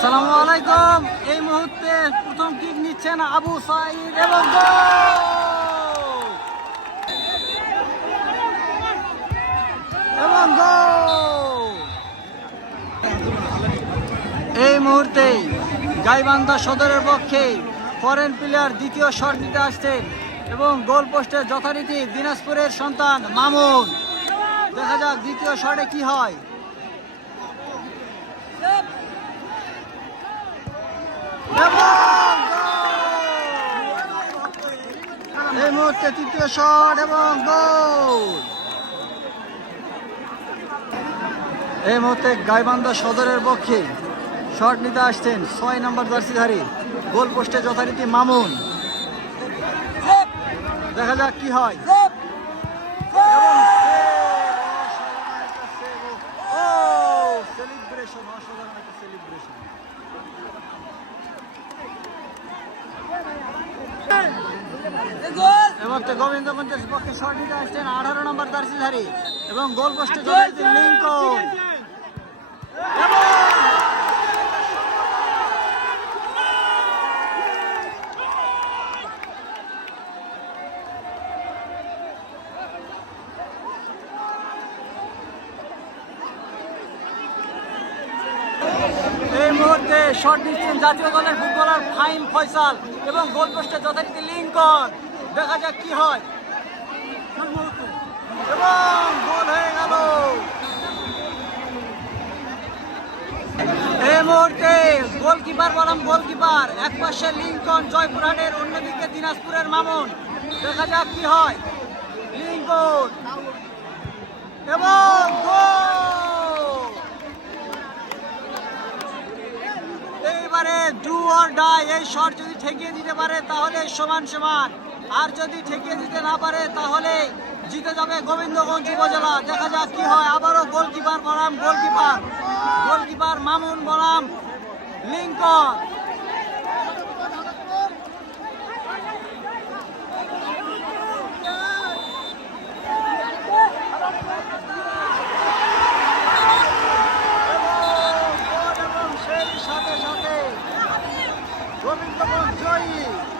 আসসালামু আলাইকুম। এই মুহূর্তে প্রথম কিক নিচ্ছেন আবু সাইদ এবং এই মুহূর্তে গাইবান্ধা সদরের পক্ষে ফরেন প্লেয়ার দ্বিতীয় শট নিতে আসছেন এবং গোল পোস্টের যথারীতি দিনাজপুরের সন্তান মামুন। দেখা যাক দ্বিতীয় শটে কি হয়। এই মুহূর্তে তৃতীয় শট এবং গোল। এই মুহূর্তে গাইবান্ধা সদরের পক্ষে শট নিতে আসছেন ছয় নম্বর জার্সিধারী গোল পোস্টে যথারীতি মামুন। দেখা যাক কি হয়। এবার গোবিন্দ গোবিন্দগঞ্জের পক্ষে শট নিতে আসছেন আঠারো নম্বর দার্সিধারী এবং গোল পোস্টে চলে লিঙ্কন। এই মুহূর্তে শট দিচ্ছেন জাতীয় দলের ফুটবলার ফাইম ফয়সাল এবং গোল পোস্টে যথারীতি লিঙ্কন। দেখা যাক কি হয়। এবং গোল হয়ে গেল। এই মুহূর্তে গোলকিপার বনাম গোলকিপার এক পাশে লিঙ্কন জয়পুরহাটের, অন্যদিকে দিনাজপুরের মামুন। দেখা যাক কি হয়। লিঙ্কন। এবং গোল ডু অর ডাই এই শট যদি ঠেকিয়ে দিতে পারে, তাহলে সমান সমান। আর যদি ঠেকিয়ে দিতে না পারে, তাহলে জিতে যাবে গোবিন্দগঞ্জ উপজেলা। দেখা যাক কি হয়। আবারও গোলকিপার বনাম গোলকিপার গোলকিপার মামুন বনাম লিঙ্কন গোবিন্দ জয়ী।